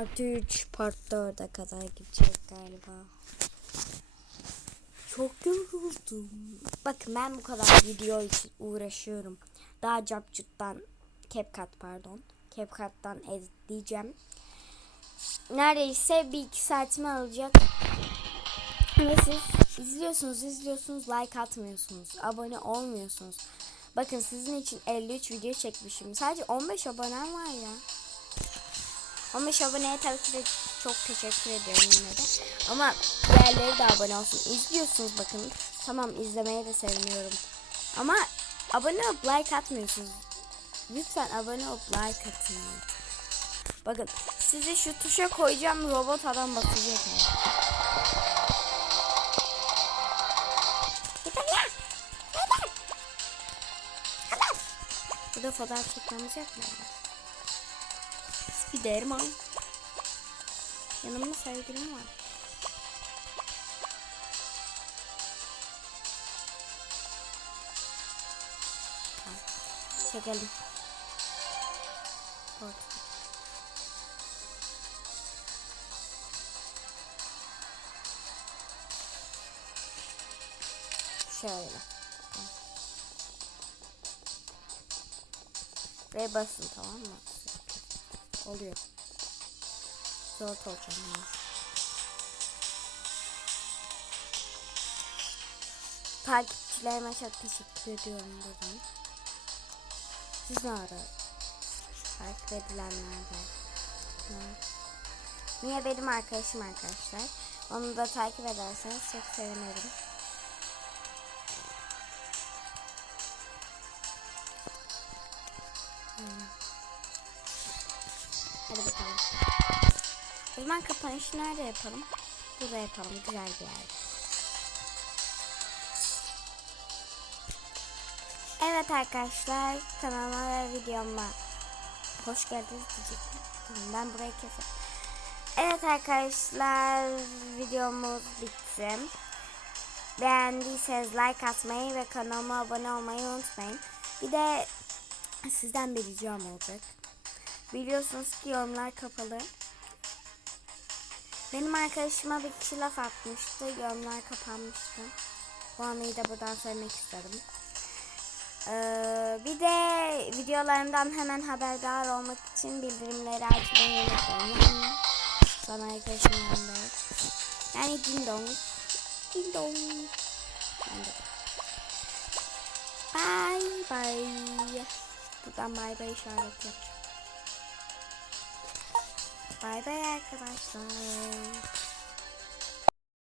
Part 3, Part 4'e kadar gidecek galiba. Çok yoruldum. Bakın ben bu kadar video için uğraşıyorum. Daha Capcut'tan, CapCut pardon. CapCut'tan editleyeceğim. Neredeyse bir iki saatimi alacak. Ve siz izliyorsunuz, izliyorsunuz, like atmıyorsunuz, abone olmuyorsunuz. Bakın sizin için 53 video çekmişim. Sadece 15 abonem var ya. 15 aboneye tabii ki de çok teşekkür ediyorum yine de. Ama diğerleri de abone olsun. İzliyorsunuz bakın. Tamam izlemeye de seviniyorum. Ama abone olup like atmıyorsunuz. Lütfen abone olup like atın. Bakın size şu tuşa koyacağım robot adam bakacak. Tamam. Burada fotoğraf çekmemiz yok mu? Spiderman. Yanımda sevgilim var. Çekelim. Orada. Şöyle. Ve basın tamam mı? Oluyor. Zor olacağım. Takipçilerime çok teşekkür ediyorum buradan. Siz ne ara? Takip edilenlerden. Niye benim arkadaşım arkadaşlar. Onu da takip ederseniz çok sevinirim. O zaman kapanışı nerede yapalım? Burada yapalım. Güzel bir yerde. Evet arkadaşlar kanalıma ve videoma hoş geldiniz Ben burayı keserim. Evet arkadaşlar videomuz bitti. Beğendiyseniz like atmayı ve kanalıma abone olmayı unutmayın. Bir de sizden bir ricam olacak. Biliyorsunuz ki yorumlar kapalı. Benim arkadaşıma bir kişi laf atmıştı. Yorumlar kapanmıştı. Bu anıyı da buradan söylemek istedim. Ee, bir de videolarımdan hemen haberdar olmak için bildirimleri açmayı unutmayın. Sana arkadaşım yanında. Yani ding dong. Ding dong. Bye bye. Buradan bay bay işaret yapacağım. Bay bay arkadaşlar.